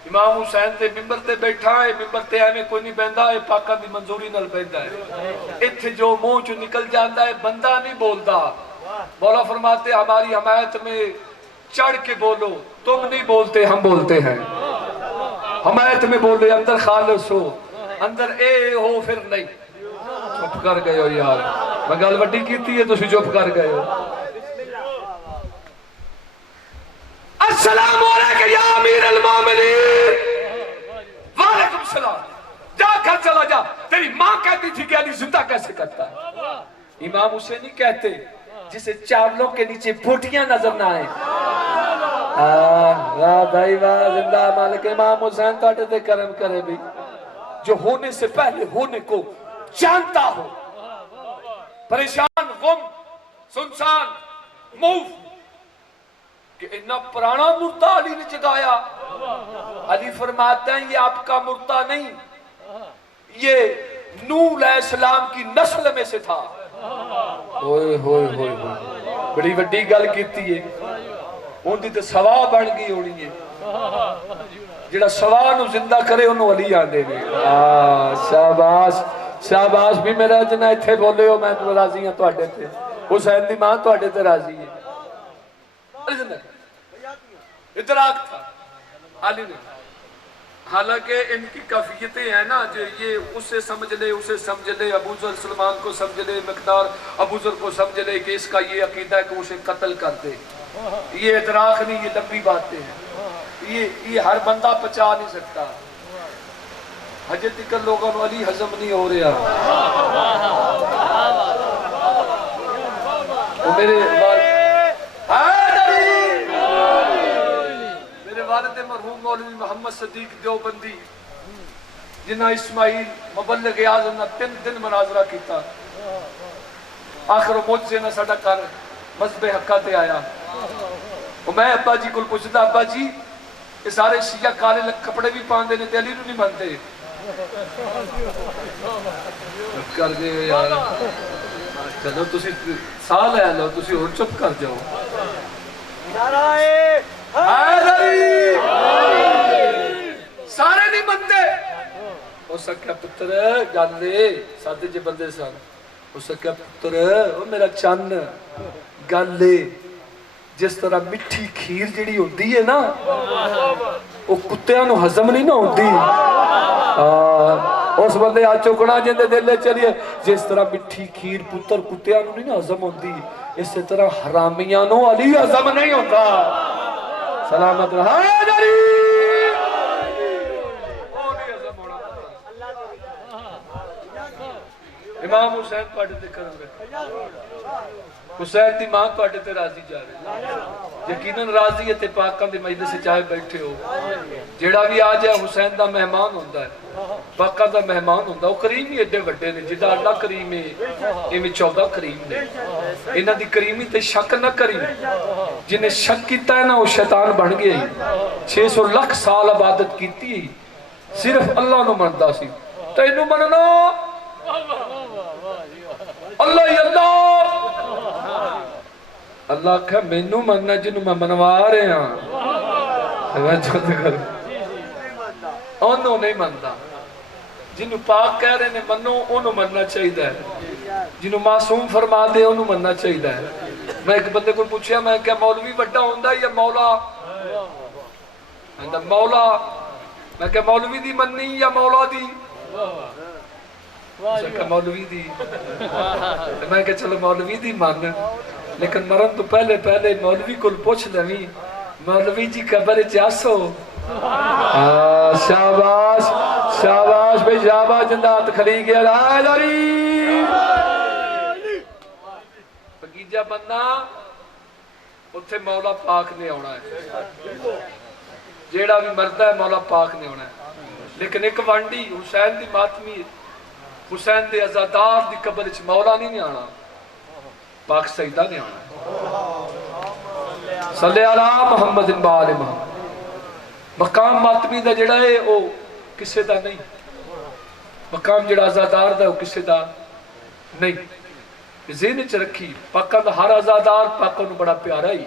امام حسین تے ممبر تے بیٹھا ہے، ممبر تے ایویں کوئی نہیں بہندا ہے، پاکاں دی منظوری نال بہندا ہے، اتھے جو منہ چوں نکل جاندا ہے بندہ نہیں بولدا۔ مولا فرماتے ہماری حمایت میں چڑھ کے بولو، تم نہیں بولتے ہم بولتے ہیں، حمایت میں بولے اندر خالص ہو اندر اے ہو پھر نہیں چپ کر گئے ہو یار میں گل وڈی کیتی ہے تسی چپ کر گئے ہو السلام علیکم یا امیر المومنین وعلیکم السلام جا گھر چلا جا تیری ماں کہتی تھی کہ علی زندہ کیسے کرتا ہے امام اسے نہیں کہتے جسے چاولوں کے نیچے بھوٹیاں نظر نہ آئیں واہ بھائی واہ زندہ مالک امام حسین تاٹے دے کرم کرے بھی جو ہونے سے پہلے ہونے کو جانتا ہو پریشان غم سنسان موف کہ اتنا پرانا مردہ علی نے جگایا علی فرماتے ہیں یہ آپ کا مردہ نہیں یہ نوح علیہ السلام کی نسل میں سے تھا ہوئے ہوئے ہوئے بڑی وڈی گل کیتی ہے ان دی تو سوا بن گئی ہونی ہے جڑا سوا نو زندہ کرے انہوں علی آندے نے شاباش شاباش بھی میرا جنہ اتھے بولے ہو میں تو راضی ہوں تو اڈے تھے حسین دی ماں تو اڈے تھے راضی ہے ادراک تھا علی نے حالانکہ ان کی کفیتیں ہیں نا جو یہ اسے سمجھ لے ابو ذر سلمان کو سمجھ لے مقدار ابو ذر کو سمجھ لے کہ اس کا یہ عقیدہ ہے کہ اسے قتل کر دے یہ ادراک نہیں یہ لمبی باتیں ہیں یہ ہر بندہ پچا نہیں سکتا حجے تکر لوگوں علی ہضم نہیں ہو رہا وہ میرے والد مرحوم مولوی محمد صدیق دیوبندی جنہ اسماعیل مبلغ اعظم نے 3 دن مناظرہ کیتا آخر مجھ سے نہ سڑا کر مذہب حقہ تے آیا اور میں ابا جی کو پوچھتا ابا جی یہ سارے شیعہ کالے کپڑے بھی پاندے نے تے علی نو نہیں مانتے کر گئے یار چلو تسی سال ہے لو تسی اور چپ کر جاؤ سارے نہیں منتے ہو سکیا پتر گالے ساتھے جے بندے سان ہو سکیا پتر وہ میرا چان گالے جس طرح مٹھی کھیر جڑی ہوتی ہے نا وہ کتیاں نو ہضم نہیں نہ ہوتی اس بندے آ چکنا جندے دل لے چلیے جس طرح مٹھی کھیر پتر کتیاں نو نہیں نہ ہضم ہوتی اس طرح حرامیاں نو علی ہضم نہیں ہوتا سلامت رہا حیدری امام حسین پاڑے دے کرم رکھ حسین دی ماں پاڑے تے راضی جا رہے یقیناً راضی ہے تے پاکاں دے مجلس سے چاہے بیٹھے ہو جیڑا بھی آ جائے حسین دا مہمان ہوندہ ہے پاکاں دا مہمان ہوندہ وہ کریم ہی ایڈے وڈے نے جدہ اللہ کریم ہے ایمی 14 کریم نے انہاں دی کریمی تے شک نہ کریم جنہیں شک کیتا ہے نا وہ شیطان بن گیا ہی 600 لاکھ سال عبادت کیتی ہے صرف اللہ نو مندہ سی تو انہوں مننا اللہ ہی اللہ اللہ کہا میں نو مننا جنہوں میں منوا رہے ہیں انہوں نہیں مندہ جنہوں پاک کہہ رہے ہیں منو انہوں مننا چاہید ہے جنہوں معصوم فرما دے انہوں مننا چاہید ہے میں ایک بندے کو پوچھیا میں کیا مولوی بڑا ہوندہ یا مولا مولا میں کیا مولوی دی مننی یا مولا دی مولوی دی میں کہا چلو مولوی دی مان لیکن مرن تو پہلے مولوی کو پوچھ لیں مولوی جی قبر جاسو شاباش شاباش بھئی شاباش جندات کھلی گیا حیدری فقیجہ بننا اتھے مولا پاک نے ہونا ہے جیڑا بھی مردہ ہے مولا پاک نے ہونا ہے لیکن ایک وانڈی حسین دی ماتمی حسین دے ازادار دی قبر اچھ مولا نہیں آنا پاک سیدہ نے آنا صلی اللہ محمد بآل محمد مقام ماتمی دا جڑا ہے وہ کسے دا نہیں مقام جڑا ازادار دا وہ کسے دا نہیں ذہن چ رکھی پاکاں دا ہر ازادار پاکاں نو بڑا پیارا ہی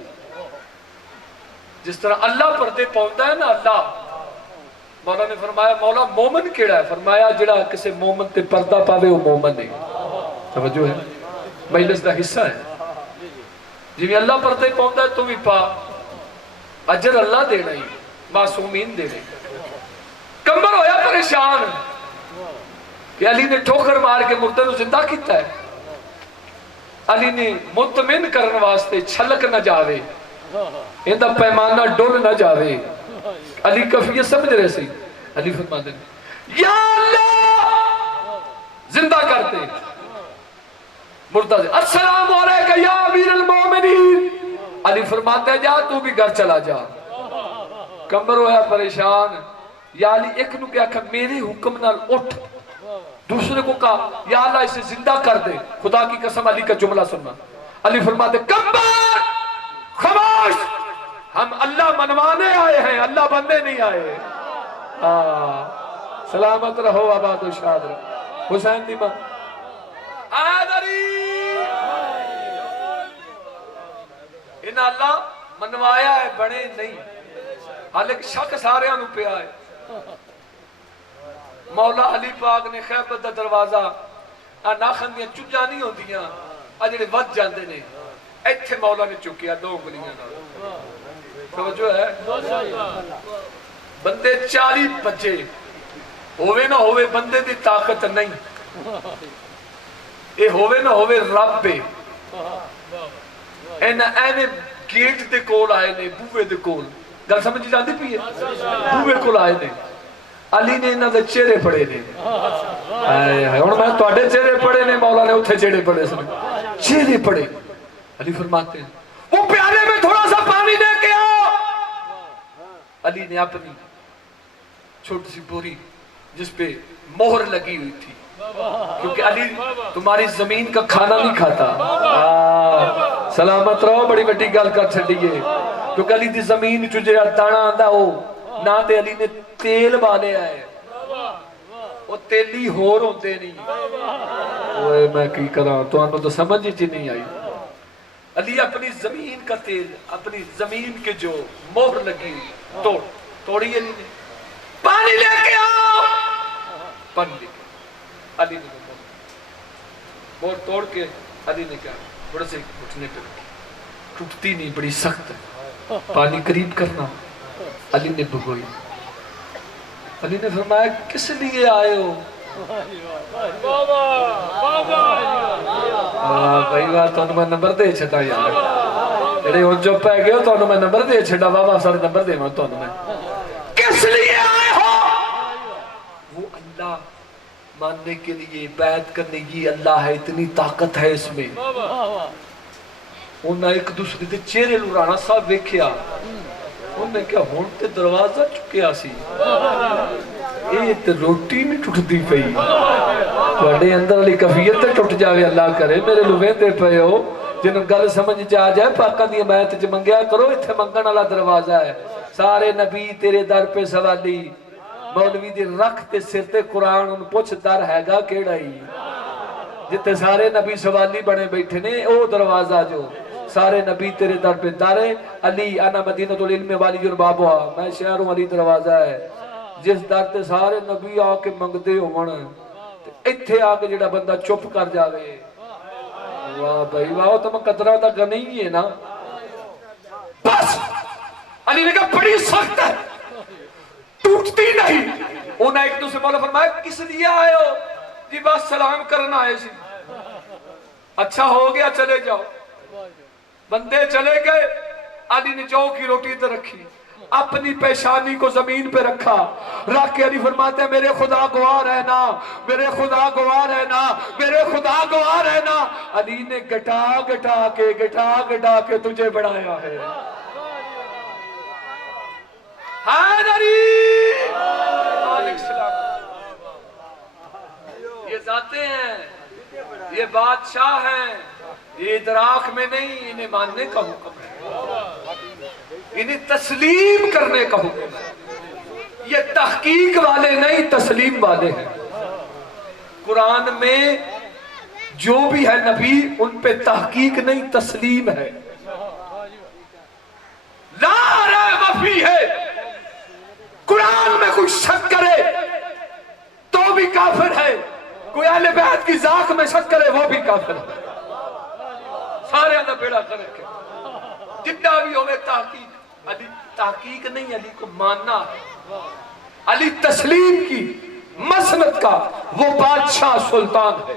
جس طرح اللہ پردے پہنچتا ہے نا اللہ مولا نے فرمایا مولا مومن کیڑا ہے فرمایا جڑا کسے مومن تے پردہ پاوے وہ مومن ہے توجہ ہے مجلس دا حصہ ہے جی بھی اللہ پردے پہنچتا ہے تو بھی پا اجر اللہ دینا ہی معصومین دینے کمبر ہویا پریشان کہ علی نے ٹھوکر مار کے مردے نو زندہ کیتا ہے. علی نے مطمئن کرنے واسطے چھلک نہ جاوے اندہ پیمانہ ڈول نہ جاوے. علی کفیت سمجھ رہے سی. علی فرماتے ہیں یا اللہ زندہ کرتے مردہ سے. السلام علیکہ یا امیر المومنین. علی فرماتے ہیں جا تو بھی گھر چلا جا. کمبر ہویا پریشان. یا علی ایک نو کیا کہ میرے حکم نال اٹھ. دوسرے کو کہا یا اللہ اسے زندہ کر دے. خدا کی قسم علی کا جملہ سننا. علی فرماتے کمبر خاموش ہم اللہ منوانے آئے ہیں اللہ بننے نہیں آئے. سلامت رہو آباد و شاد رہو. حسین دی ماں انہا اللہ منوایا ہے بڑے نہیں. حالانکہ شک سارے انہوں پہ آئے. مولا علی پاک نے خیبر دا دروازہ ناخن دیا چجا نہیں ہوں دیا اجڑے ود جاندے نے ایتھے مولا نے چکیا 2 انگلیاں نال. توجہ ہے بندے 40 بجے ہوئے نہ ہوئے بندے دی طاقت نہیں اے ہوئے نہ ہوئے رب پہ اینے گیٹ دے کول آئے نے بوئے دے کول. گل سمجھ جاندی پی ہے بوئے کول آئے نے. علی نے انہاں دے چہرے پڑے نے. ہن میں تواڈے چہرے پڑے نے مولا نے اوتھے چہرے پڑے سن چہرے پڑے. علی فرماتے ہیں وہ پیالے میں تھوڑا سا پانی دے کے آؤ. علی نے اپنی چھوٹی سی بوری جس پہ مہر لگی ہوئی تھی کیونکہ علی تمہاری زمین کا کھانا نہیں کھاتا. سلامت رہو بڑی بڑی گل کر چھڑیے کیونکہ علی دی زمین چجے دانا آندا ہو نہ تے علی نے تیل بالے آئے وہ تیلی ہور ہوتے نہیں. اوے میں کی کراں تو انہوں تو سمجھ ہی نہیں آئی. علی اپنی زمین کا تیل اپنی زمین کے جو مہر لگی توڑی علی نے. پانی لے کے آؤ. پانی لے کے علی نے مہر توڑ کے علی نے کہا بڑے سے گھٹنے پہ رکھی. ٹوٹتی نہیں بڑی سخت ہے. پانی قریب کرنا. علی نے بھگوئی. علی نے فرمایا کس لیے آئے ہو؟ بھائی بات تو میں نمبر دے چھتا یار جڑے ہن جو پہ گئے تو میں نمبر دے چھڑا بابا سارے نمبر دے میں تو میں کس لیے آئے ہو؟ وہ اللہ ماننے کے لیے بیعت کرنے کی اللہ ہے اتنی طاقت ہے اس میں. انہاں ایک دوسرے دے چہرے لرانا صاحب ویکھیا. انہوں نے کہا ہون تے دروازہ چکیا سی اے تے روٹی نہیں ٹوٹتی پئی. تواڈے اندر والی کیفیت تے ٹوٹ جاوے اللہ کرے. میرے لوے دے پئے ہو جن گل سمجھ جا جائے پاکاں دی حمایت وچ منگیا کرو. ایتھے منگن والا دروازہ ہے. سارے نبی تیرے در پہ سوالی مولوی دی رکھ تے سر تے قرآن ان پوچھ در ہے گا کیڑا ہی جتے سارے نبی سوالی بنے بیٹھے نے او دروازہ جو سارے نبی تیرے در پہ دارے. علی انا مدینۃ العلم والی بابا میں شہروں علی دروازہ ہے جس در تے سارے نبی آ کے منگدے ہون ایتھے آ کے جڑا بندہ چپ کر جاوے. واہ بھائی واہ تو مقدرہ دا گنی ہے نا. بس علی نے کہا بڑی سخت ہے ٹوٹتی نہیں. انہاں ایک دوسرے مولا فرمایا کس لیے آئے ہو؟ جی بس سلام کرنا آئے سی. اچھا ہو گیا چلے جاؤ. بندے چلے گئے. علی نے جو کی روٹی ادھر رکھی اپنی پیشانی کو زمین پہ رکھا رکھ کے علی فرماتے ہیں میرے خدا گواہ رہنا میرے خدا گواہ رہنا میرے خدا گواہ رہنا. علی نے گٹا گٹا کے تجھے بڑھایا ہے. حیدری علیہ السلام یہ ذاتیں ہیں یہ بادشاہ ہیں. یہ ادراک میں نہیں انہیں ماننے کا حکم ہے انہیں تسلیم کرنے کا حکم ہے. یہ تحقیق والے نہیں تسلیم والے ہیں. قرآن میں جو بھی ہے نبی ان پہ تحقیق نہیں تسلیم ہے. لا ریب فیہ ہے. قرآن میں کوئی شک کرے تو بھی کافر ہے. کوئی اہل بیت کی ذات میں شک کرے وہ بھی کافر ہے. سارے اندر بیڑا کر رکھے جتنا بھی ہوئے تحقیق. علی تحقیق نہیں علی کو ماننا ہے. علی تسلیم کی مسند کا وہ بادشاہ سلطان ہے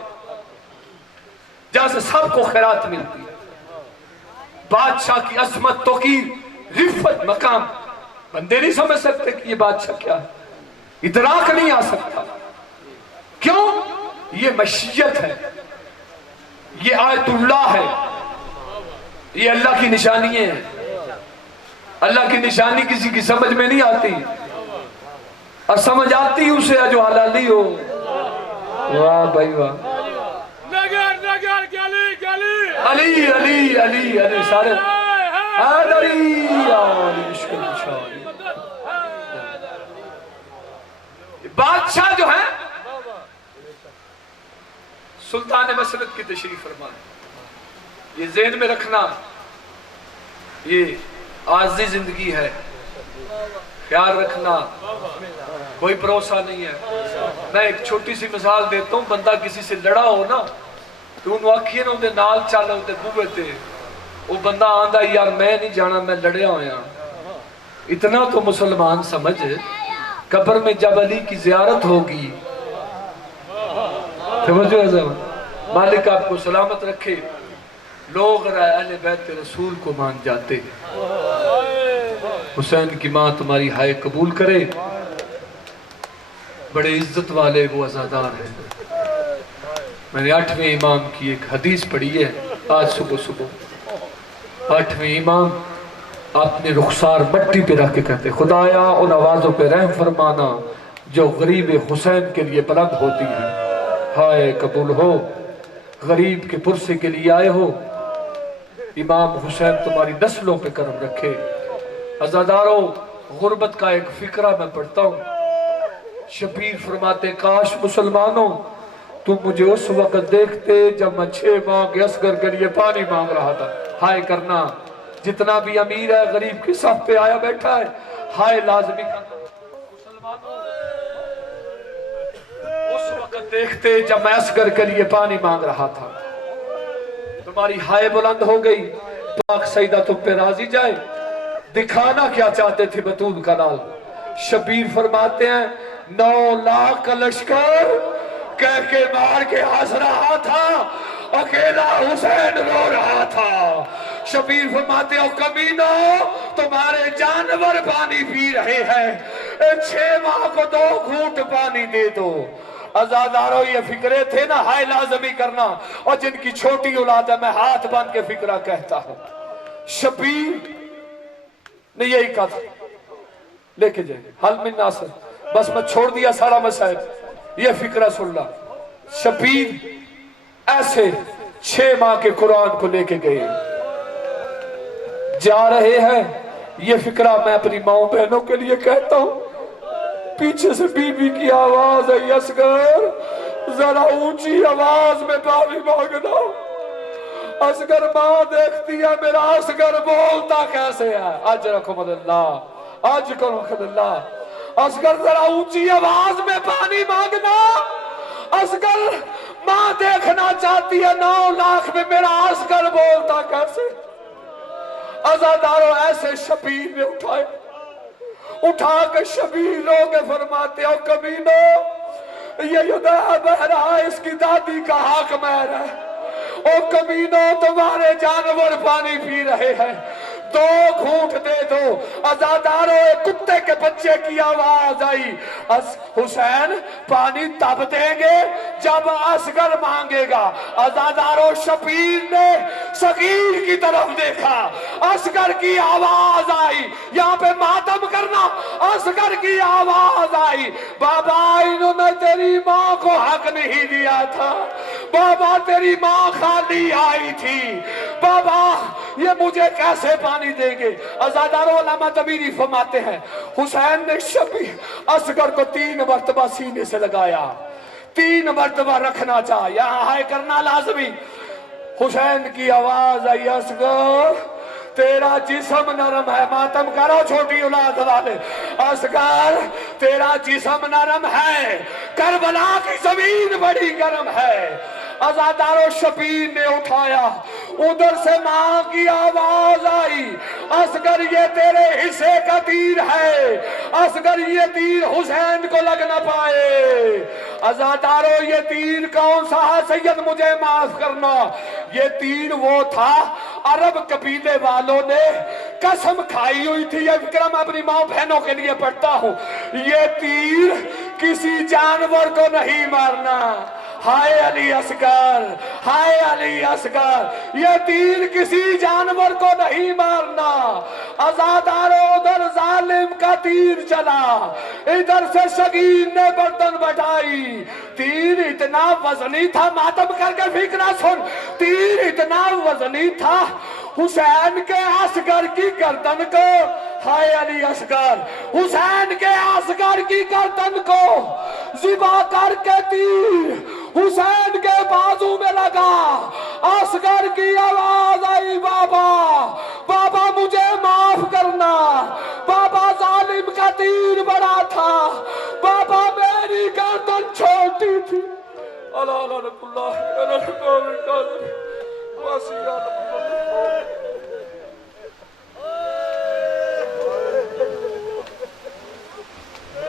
جہاں سے سب کو خیرات ملتی ہے. بادشاہ کی عظمت توقیر رفت مقام بندے نہیں سمجھ سکتے کہ یہ بادشاہ کیا ہے، ادراک نہیں آ سکتا. کیوں؟ یہ مشیت ہے، یہ آیت اللہ ہے، یہ اللہ کی نشانی ہے. اللہ کی نشانی کسی کی سمجھ میں نہیں آتی، اور سمجھ آتی اسے جو حلالی ہو. واہ بھائی واہ. نگر نگر گلی گلی علی علی علی علی سارے علی عشق نشانی. بادشاہ جو ہے سلطان مسند کی تشریف فرما، یہ ذہن میں رکھنا، یہ عارضی زندگی ہے، خیال رکھنا، کوئی بھروسہ نہیں ہے. میں ایک چھوٹی سی مثال دیتا ہوں. بندہ کسی سے لڑا ہو نا تو انہوں آکھیے نا اندھے نال چالا اندھے بوئے تے وہ بندہ آندھا یار میں نہیں جانا، میں لڑیا ہویا. اتنا تو مسلمان سمجھ، قبر میں جب علی کی زیارت ہوگی، توجہ ہے زمان، مالک آپ کو سلامت رکھے، لوگ اہل بیت رسول کو مان جاتے ہیں. حسین کی ماں تمہاری ہائے قبول کرے. بڑے عزت والے وہ عزادار ہیں. میں نے 8ویں امام کی ایک حدیث پڑھی ہے آج صبح. 8ویں امام اپنے رخسار مٹی پہ رکھ کے کہتے خدایا ان آوازوں پہ رحم فرمانا جو غریب حسین کے لیے بلند ہوتی ہیں. ہائے قبول ہو، غریب کے پرسے کے لیے آئے ہو. امام حسین تمہاری نسلوں پہ کرم رکھے. عزاداروں، غربت کا ایک فکرہ میں پڑھتا ہوں. شبیر فرماتے کاش مسلمانوں تم مجھے اس وقت دیکھتے جب میں 6 ماہ کے اصغر کے لیے پانی مانگ رہا تھا. ہائے کرنا، جتنا بھی امیر ہے غریب کی صف پہ آیا بیٹھا ہے، ہائے لازمی کرنا. مسلمانوں اس وقت دیکھتے جب میں اصغر کے لیے پانی مانگ رہا تھا. تمہاری ہائے بلند ہو گئی. پاک سیدہ تم پہ راضی جائے. دکھانا کیا چاہتے تھے بطول کا لال؟ شبیر فرماتے ہیں 9 لاکھ کا لشکر کہہ کے مار کے ہنس رہا تھا، اکیلا حسین رو رہا تھا. شبیر فرماتے ہو کمینو تمہارے جانور پانی پی رہے ہیں، 6 ماہ کو 2 گھونٹ پانی دے دو. عزاداروں یہ فکرے تھے نا ہائے لازمی کرنا، اور جن کی چھوٹی اولاد ہے میں ہاتھ باندھ کے فکرہ کہتا ہوں. شبیر نے یہی کہا تھا لے کے جائیں حل من ناصر. بس میں چھوڑ دیا سارا مسائل، یہ فکرہ سن لا. شبیر ایسے 6 ماہ کے قرآن کو لے کے گئے جا رہے ہیں. یہ فکرہ میں اپنی ماں بہنوں کے لیے کہتا ہوں. پیچھے سے بی بی کی آواز ہے اصغر ذرا اونچی آواز میں پانی مانگنا. اصغر ماں دیکھتی ہے میرا اصغر بولتا کیسے ہے. اجرکم اللہ اجرکم اللہ. اصغر ذرا اونچی آواز میں پانی مانگنا. اصغر ماں دیکھنا چاہتی ہے 9 لاکھ میں میرا اصغر بولتا کیسے. عزاداروں ایسے شبیر نے اٹھا کے شبیر لوگ فرماتے ہو کمینو یہ یدہ بہرہ اس کی دادی کا حق مہر ہے. او کمینو تمہارے جانور پانی پی رہے ہیں، 2 گھونٹ دے دو. عزاداروں ایک کتے کے بچے کی آواز آئی حسین پانی تب دیں گے جب اصغر مانگے گا. عزاداروں شبیر نے صغیر کی طرف دیکھا، اصغر کی آواز آئی. یہاں پہ ماتم کرنا. اصغر کی آواز آئی بابا انہوں نے تیری ماں کو حق نہیں دیا تھا، بابا تیری ماں خالی آئی تھی، بابا یہ مجھے کیسے پانی دیں گے. عزاداروں علامہ طبیری فرماتے ہیں حسین نے شبیر اصغر کو 3 مرتبہ سینے سے لگایا، 3 مرتبہ رکھنا چاہا. یہاں ہائے کرنا لازمی. حسین کی آواز آئی اصغر تیرا جسم نرم ہے. ماتم کرو چھوٹی اولاد والے. اصغر تیرا جسم نرم ہے، کربلا کی زمین بڑی گرم ہے. عزاداروں شبیر نے اٹھایا ادھر سے ماں کی آواز آئی، اصغر یہ تیرے حصے کا تیر ہے، اصغر یہ تیر حسین کو لگ نہ پائے۔ عزادارو یہ تیر کون سا ہے سید مجھے معاف کرنا، یہ تیر وہ تھا عرب قبیلے والوں نے قسم کھائی ہوئی تھی، یہ فکرہ میں اپنی ماں بہنوں کے لیے پڑھتا ہوں، یہ تیر کسی جانور کو نہیں مارنا، ہائے علی اصغر، ہائے علی اصغر، یہ تیر کسی جانور کو نہیں مارنا۔ عزادارو ادھر ظالم کا تیر چلا، ادھر سے شگین نے برتن بٹھائی، تیر اتنا وزنی تھا، ماتم کر کے فکرہ سن، تیر اتنا وزنی تھا حسین کے اصغر کی گردن کو، ہائے علی اصغر، حسین کے اصغر کی گردن کو ذبح کر کے تیر حسین کے بازو میں لگا، اصغر کی آواز آئی، بابا بابا مجھے معاف کرنا، بابا ظالم کا تیر بڑا تھا، بابا میری گردن چھوٹی تھی۔ اللہ اللہ اللہ اللہ